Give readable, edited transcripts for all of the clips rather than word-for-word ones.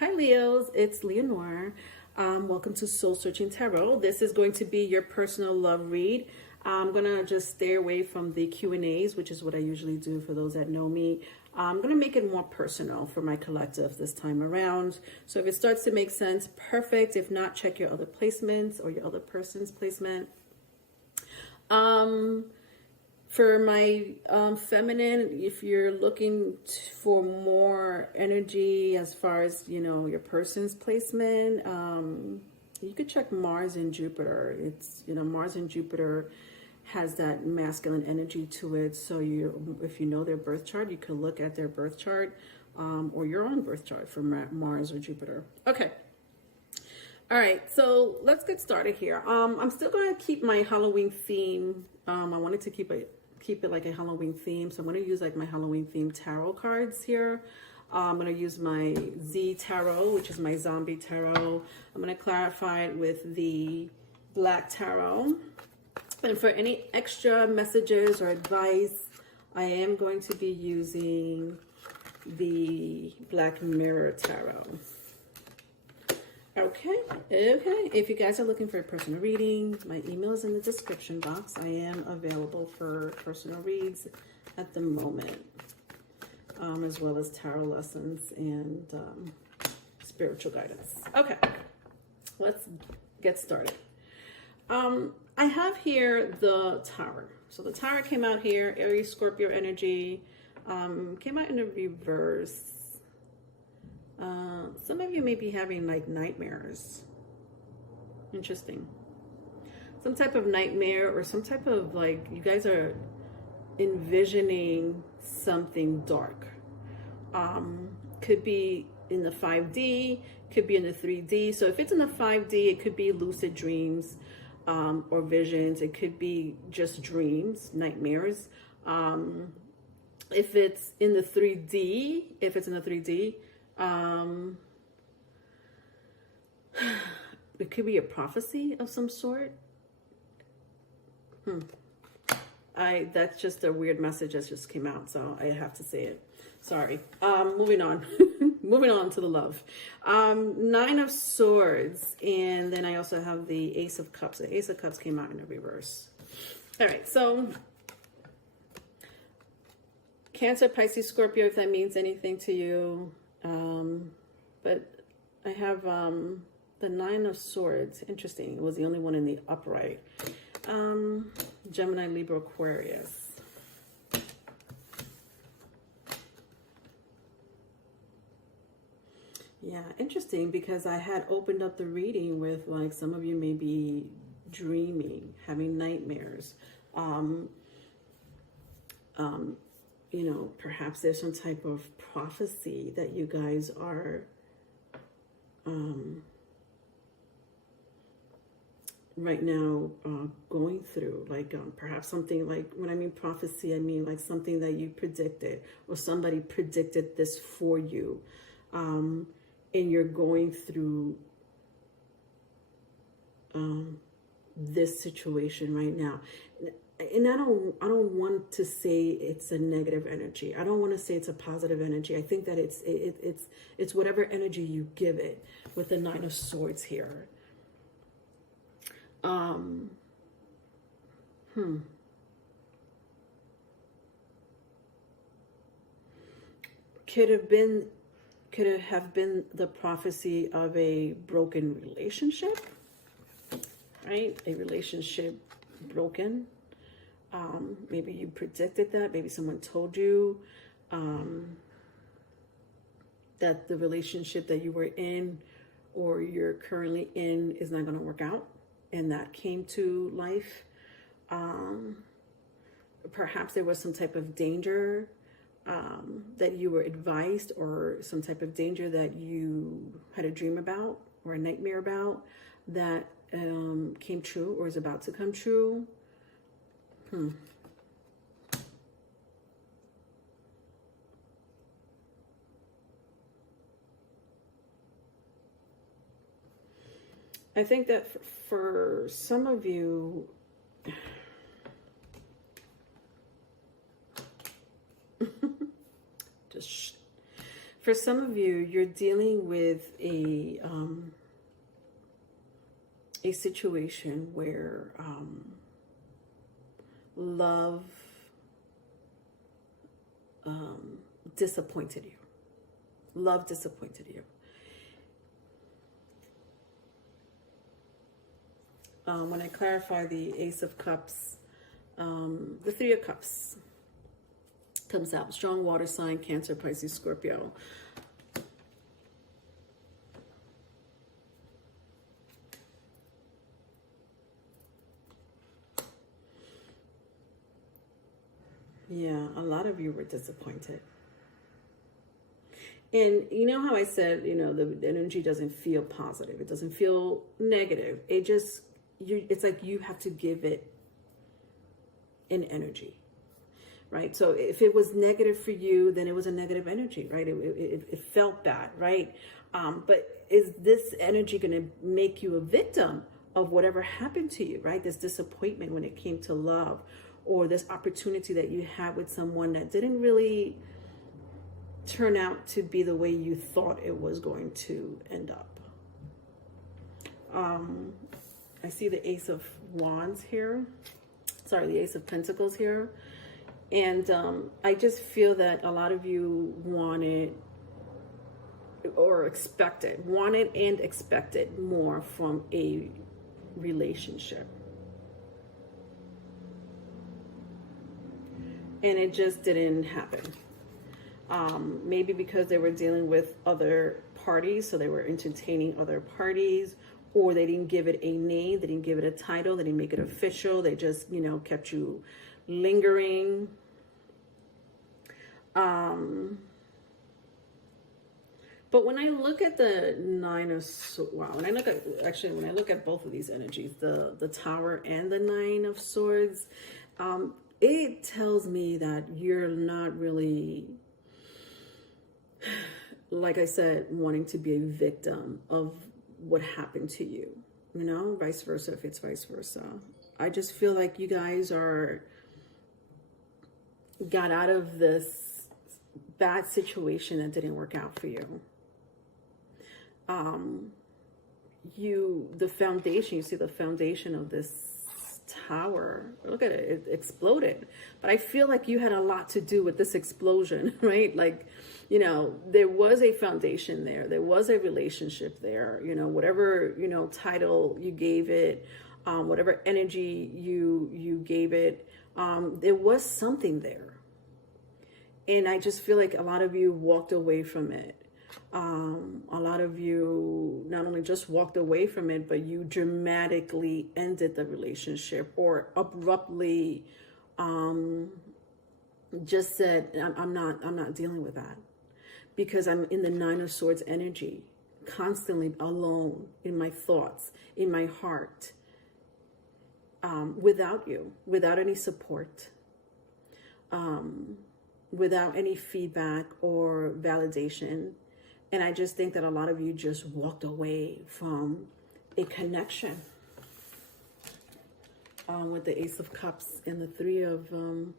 Hi Leos, it's Leonore. Welcome to Soul Searching Tarot. This is going to be your personal love read. I'm going to just stay away from the Q&As, which is what I usually do for those that know me. I'm going to make it more personal for my collective this time around. So if it starts to make sense, perfect. If not, check your other placements or your other person's placement. For my feminine, if you're looking for more energy as far as, your person's placement, you could check Mars and Jupiter. It's, Mars and Jupiter has that masculine energy to it. So if you know their birth chart, you could look at their birth chart or your own birth chart for Mars or Jupiter. Okay. All right, so let's get started here. I'm still going to keep my Halloween theme. I wanted to keep it like a Halloween theme, so I'm going to use like my Halloween theme tarot cards here. I'm going to use my Z tarot, which is my zombie tarot. I'm going to clarify it with the black tarot. And for any extra messages or advice, I am going to be using the black mirror tarot. Okay. If you guys are looking for a personal reading, my email is in the description box. I am available for personal reads at the moment, as well as tarot lessons and spiritual guidance. Okay, let's get started. I have here the Tower. So the Tower came out here, Aries, Scorpio energy, came out in the reverse. Some of you may be having like nightmares. Interesting. Some type of nightmare or some type of like, you guys are envisioning something dark. Could be in the 5D, could be in the 3D. So if it's in the 5D, it could be lucid dreams or visions. It could be just dreams, nightmares. If it's in the 3D, it could be a prophecy of some sort. That's just a weird message that just came out, so I have to say it. Sorry. Moving on. Moving on to the love. Nine of Swords, and then I also have the Ace of Cups. The Ace of Cups came out in the reverse. All right, so Cancer, Pisces, Scorpio, if that means anything to you. But I have the Nine of Swords. Interesting. It was the only one in the upright. Gemini, Libra, Aquarius. Yeah, interesting, because I had opened up the reading with like some of you may be dreaming, having nightmares. Perhaps there's some type of prophecy that you guys are right now going through, like perhaps something like, when I mean prophecy, I mean like something that you predicted or somebody predicted this for you, and you're going through this situation right now. And I don't want to say it's a negative energy. I don't want to say it's a positive energy. I think that it's whatever energy you give it with the Nine of Swords here. Could have been the prophecy of a broken relationship, right? A relationship broken. Maybe you predicted that. Maybe someone told you that the relationship that you were in or you're currently in is not going to work out, and that came to life. Perhaps there was some type of danger that you were advised, or some type of danger that you had a dream about or a nightmare about that came true or is about to come true. I think that for some of you, For some of you, you're dealing with a situation where love disappointed you. Love disappointed you. When I clarify the Ace of Cups, the Three of Cups comes out. Strong water sign, Cancer, Pisces, Scorpio. Yeah, a lot of you were disappointed. And you know how I said, the energy doesn't feel positive. It doesn't feel negative. It's like you have to give it an energy, right? So if it was negative for you, then it was a negative energy, right? It felt bad, right? But is this energy going to make you a victim of whatever happened to you, right? This disappointment when it came to love, or this opportunity that you had with someone that didn't really turn out to be the way you thought it was going to end up. I see the Ace of Wands here. Sorry, the Ace of Pentacles here. And I just feel that a lot of you wanted and expected more from a relationship. And it just didn't happen. Maybe because they were dealing with other parties, so they were entertaining other parties, or they didn't give it a name, they didn't give it a title, they didn't make it official, they just, kept you lingering. But when I look at the Nine of Swords, when I look at both of these energies, the Tower and the Nine of Swords, it tells me that you're not really, like I said, wanting to be a victim of what happened to you, vice versa, if it's vice versa. I just feel like you guys got out of this bad situation that didn't work out for you. The foundation, you see the foundation of this tower, look at it, it exploded. But I feel like you had a lot to do with this explosion, right? Like, there was a foundation there was a relationship there, whatever, title you gave it, whatever energy you gave it, there was something there. And I just feel like a lot of you walked away from it. A lot of you not only just walked away from it, but you dramatically ended the relationship, or abruptly just said, I'm not dealing with that, because I'm in the Nine of Swords energy, constantly alone in my thoughts, in my heart, without you, without any support, without any feedback or validation. And I just think that a lot of you just walked away from a connection. With the Ace of Cups and the Three of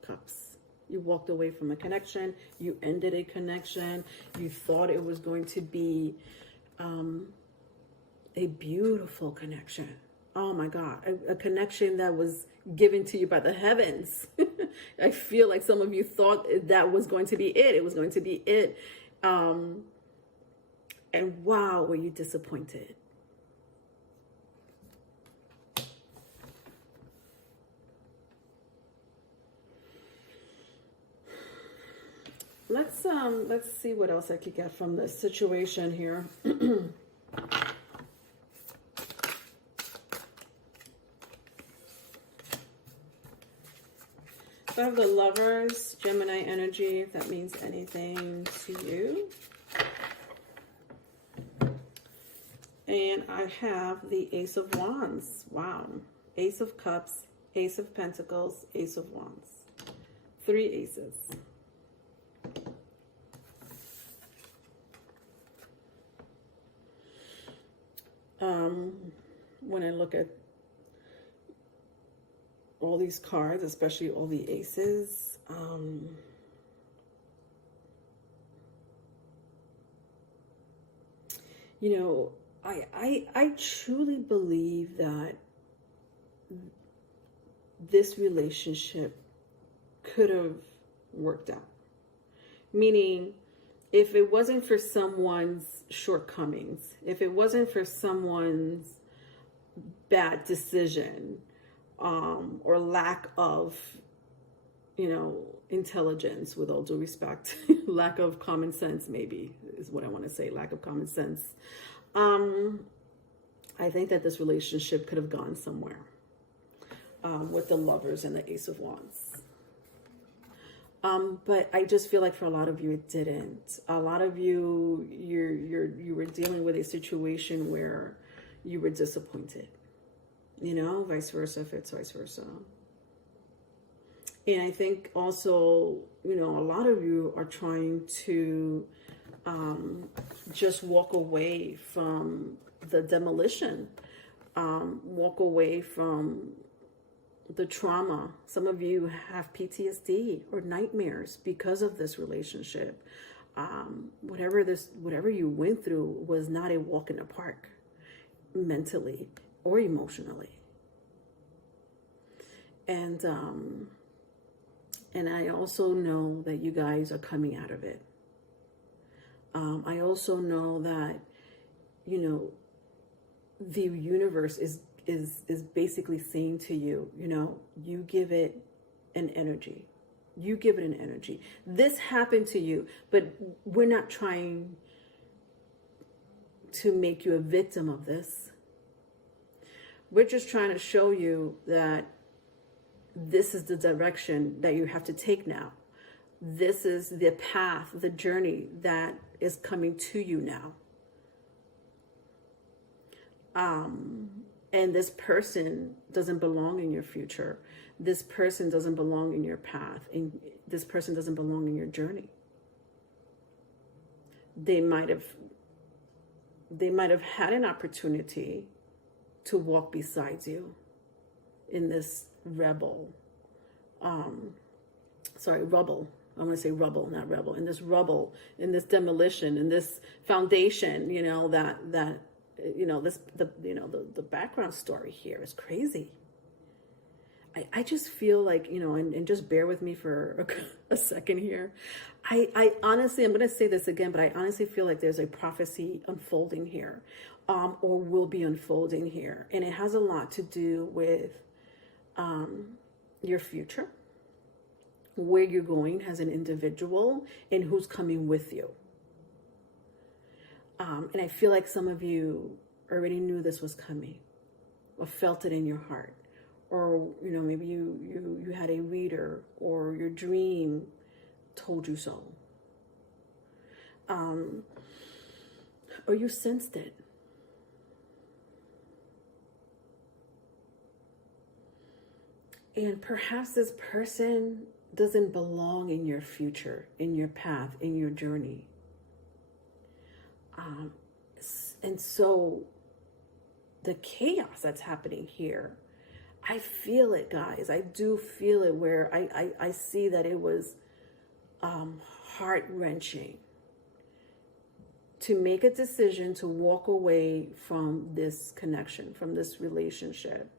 Cups. You walked away from a connection. You ended a connection. You thought it was going to be a beautiful connection. Oh my God. A connection that was given to you by the heavens. I feel like some of you thought that was going to be it. It was going to be it. And wow, were you disappointed? Let's see what else I could get from this situation here. So I have the Lovers, Gemini energy, if that means anything to you. And I have the Ace of Wands. Wow. Ace of Cups, Ace of Pentacles, Ace of Wands. 3 aces. When I look at all these cards, especially all the aces, You know, I truly believe that this relationship could have worked out. Meaning, if it wasn't for someone's shortcomings, if it wasn't for someone's bad decision, or lack of, intelligence, with all due respect, lack of common sense, maybe is what I want to say, lack of common sense. I think that this relationship could have gone somewhere, with the Lovers and the Ace of Wands. But I just feel like for a lot of you, it didn't. A lot of you, you were dealing with a situation where you were disappointed, vice versa, if it's vice versa. And I think also, a lot of you are trying to just walk away from the demolition, walk away from the trauma. Some of you have PTSD or nightmares because of this relationship. Whatever you went through was not a walk in the park, mentally or emotionally. And I also know that you guys are coming out of it. I also know that, the universe is basically saying to you, you give it an energy. You give it an energy. This happened to you, but we're not trying to make you a victim of this. We're just trying to show you that this is the direction that you have to take now. This is the path, the journey that is coming to you now. And this person doesn't belong in your future. This person doesn't belong in your path. And this person doesn't belong in your journey. They might have had an opportunity to walk beside you in this rubble. I want to say rubble, not rebel. In this rubble, in this demolition, in this foundation, the background story here is crazy. I just feel like, and just bear with me for a second here. I honestly, I'm going to say this again, but I honestly feel like there's a prophecy unfolding here, or will be unfolding here. And it has a lot to do with your future, where you're going as an individual, and who's coming with you. And I feel like some of you already knew this was coming, or felt it in your heart, or maybe you had a reader, or your dream told you so, or you sensed it. And perhaps this person doesn't belong in your future, in your path, in your journey. And so the chaos that's happening here, I feel it, guys. I do feel it, where I see that it was heart-wrenching to make a decision to walk away from this connection, from this relationship.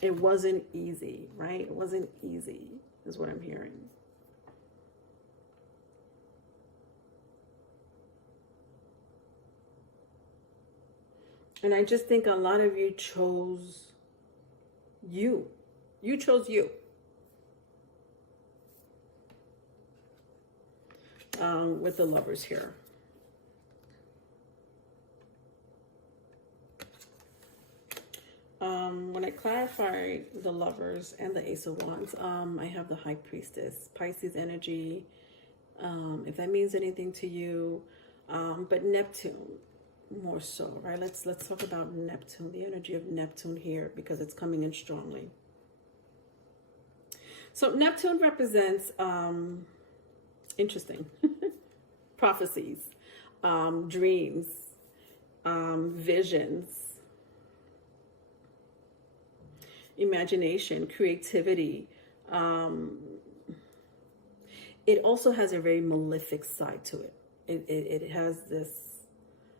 It wasn't easy, right? It wasn't easy, is what I'm hearing. And I just think a lot of you chose you. You chose you. With the Lovers here. When I clarify the Lovers and the Ace of Wands, I have the High Priestess, Pisces energy, if that means anything to you, but Neptune more so, right? Let's talk about Neptune, the energy of Neptune here, because it's coming in strongly. So Neptune represents interesting prophecies, dreams, visions, imagination, creativity. It also has a very malefic side to it. it has this,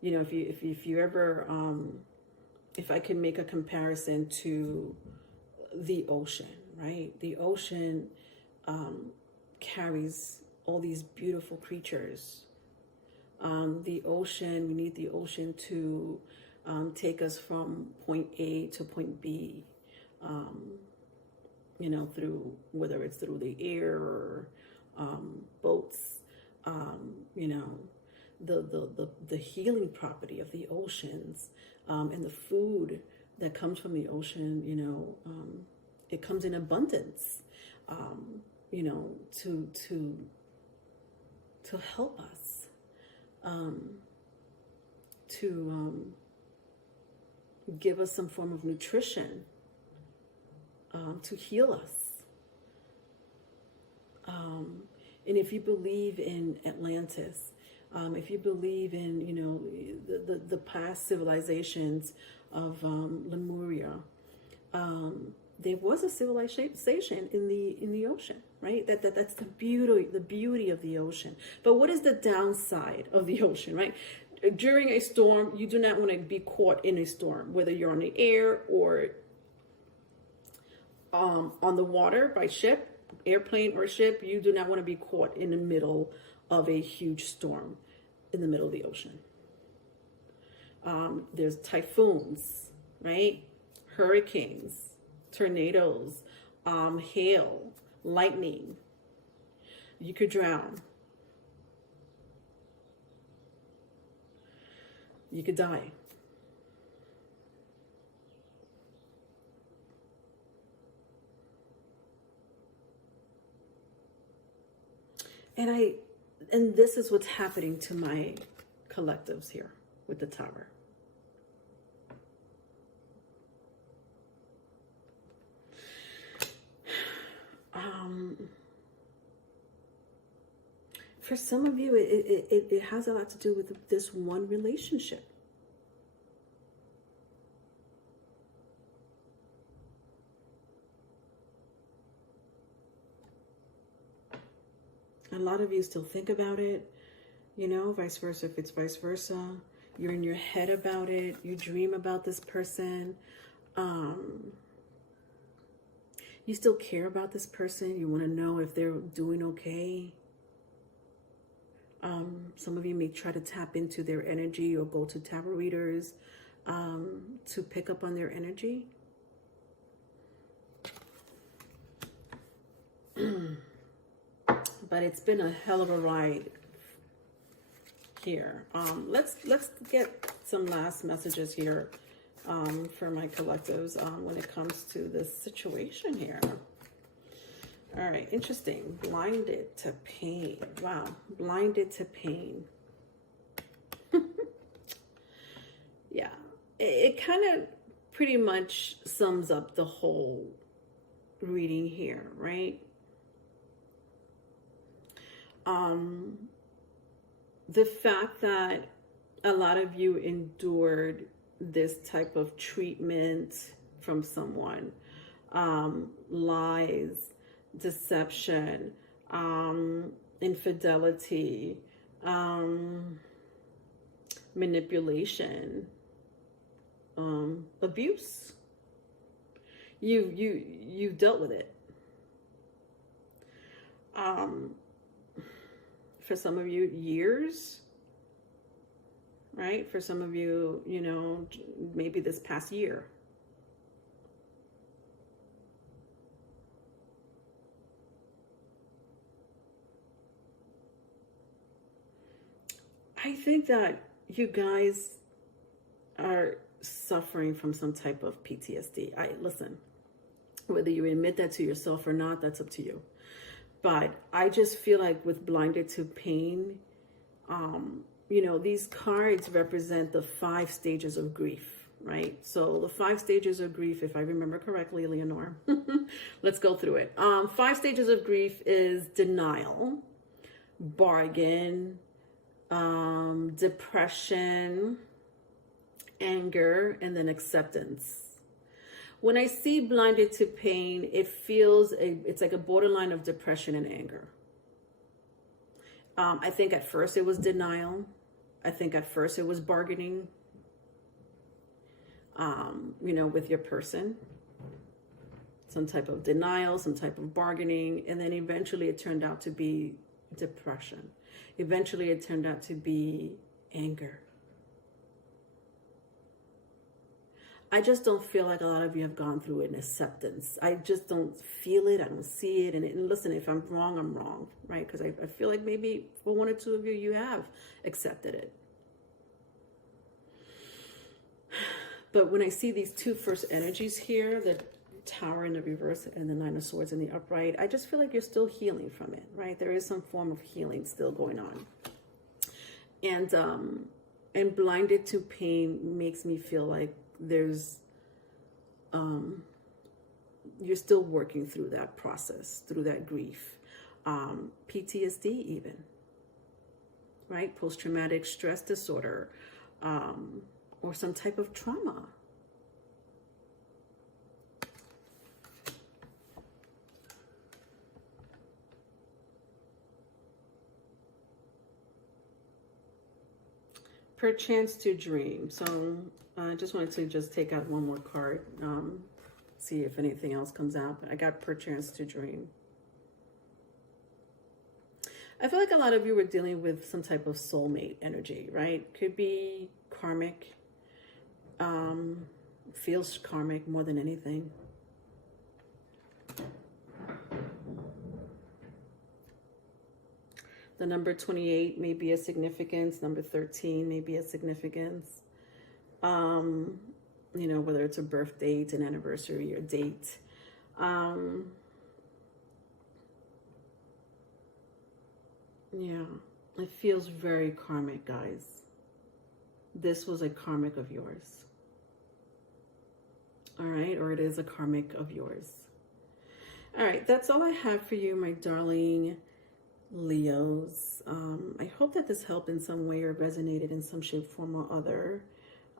you know, if you ever, if I can make a comparison to the ocean, right? The ocean carries all these beautiful creatures. The ocean, we need the ocean to take us from point A to point B, you know, through, whether it's through the air or boats, you know, the healing property of the oceans, and the food that comes from the ocean, you know, it comes in abundance, you know, to help us, to give us some form of nutrition, to heal us. And if you believe in Atlantis, if you believe in, you know, the past civilizations of Lemuria, there was a civilization in the ocean, right? That's the beauty of the ocean. But what is the downside of the ocean, right? During a storm, you do not want to be caught in a storm, whether you're on the air or on the water by ship, airplane or ship. You do not want to be caught in the middle of a huge storm in the middle of the ocean. There's typhoons, right? Hurricanes, tornadoes, hail, lightning. You could drown. You could die. And this is what's happening to my collectives here with the Tower. For some of you, it has a lot to do with this one relationship. A lot of you still think about it, you know, vice versa. If it's vice versa, you're in your head about it. You dream about this person. You still care about this person. You want to know if they're doing okay. Some of you may try to tap into their energy or go to tarot readers to pick up on their energy. But it's been a hell of a ride here. Let's get some last messages here for my collectives when it comes to this situation here. All right, interesting. Blinded to pain. Wow, blinded to pain. Yeah, it kind of pretty much sums up the whole reading here, right? The fact that a lot of you endured this type of treatment from someone, lies, deception, infidelity, manipulation, abuse. You've dealt with it. For some of you, years, right? For some of you, you know, maybe this past year. I think that you guys are suffering from some type of PTSD. Listen, whether you admit that to yourself or not, that's up to you. But I just feel like with blinded to pain, you know, these cards represent the 5 stages of grief, right? So the 5 stages of grief, if I remember correctly, Leonore, let's go through it. 5 stages of grief is denial, bargain, depression, anger, and then acceptance. When I see blinded to pain, it feels it's like a borderline of depression and anger. I think at first it was denial. I think at first it was bargaining, with your person. Some type of denial, some type of bargaining. And then eventually it turned out to be depression. Eventually it turned out to be anger. I just don't feel like a lot of you have gone through an acceptance. I just don't feel it. I don't see it. And listen, if I'm wrong, I'm wrong, right? Because I feel like maybe for one or two of you, you have accepted it. But when I see these two first energies here, the Tower in the reverse and the Nine of Swords in the upright, I just feel like you're still healing from it, right? There is some form of healing still going on. And blinded to pain makes me feel like there's you're still working through that process, through that grief, PTSD even, right? Post-traumatic stress disorder, or some type of trauma. Perchance to dream. So I just wanted to take out one more card, see if anything else comes out. But I got perchance to dream. I feel like a lot of you were dealing with some type of soulmate energy, right? Could be karmic. Feels karmic more than anything. The number 28 may be a significance. Number 13 may be a significance. Whether it's a birth date, an anniversary, or date. Yeah, it feels very karmic, guys. This was a karmic of yours. All right, or it is a karmic of yours. All right, that's all I have for you, my darling Leos. I hope that this helped in some way or resonated in some shape, form, or other.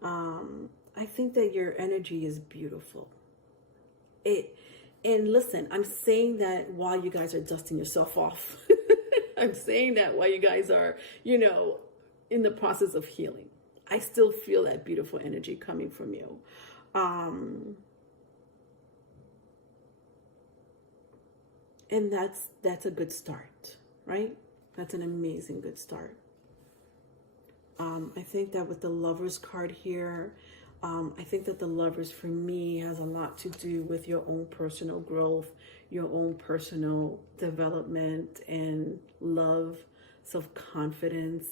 I think that your energy is beautiful. And listen, I'm saying that while you guys are dusting yourself off. I'm saying that while you guys are, in the process of healing. I still feel that beautiful energy coming from you. And that's a good start, right? That's an amazing good start. I think that with the Lovers card here, I think that the Lovers for me has a lot to do with your own personal growth, your own personal development and love, self-confidence,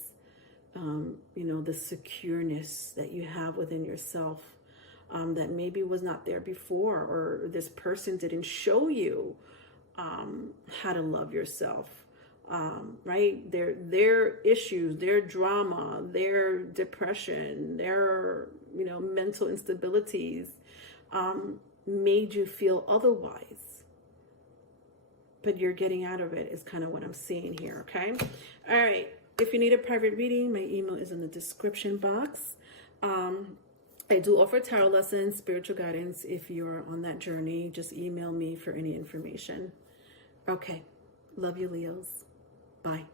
the secureness that you have within yourself, that maybe was not there before, or this person didn't show you how to love yourself, right? Their issues, their drama, their depression, their, mental instabilities, made you feel otherwise. But you're getting out of it is kind of what I'm seeing here, okay? All right. If you need a private reading, my email is in the description box. I do offer tarot lessons, spiritual guidance. If you're on that journey, just email me for any information. Okay. Love you, Leos. Bye.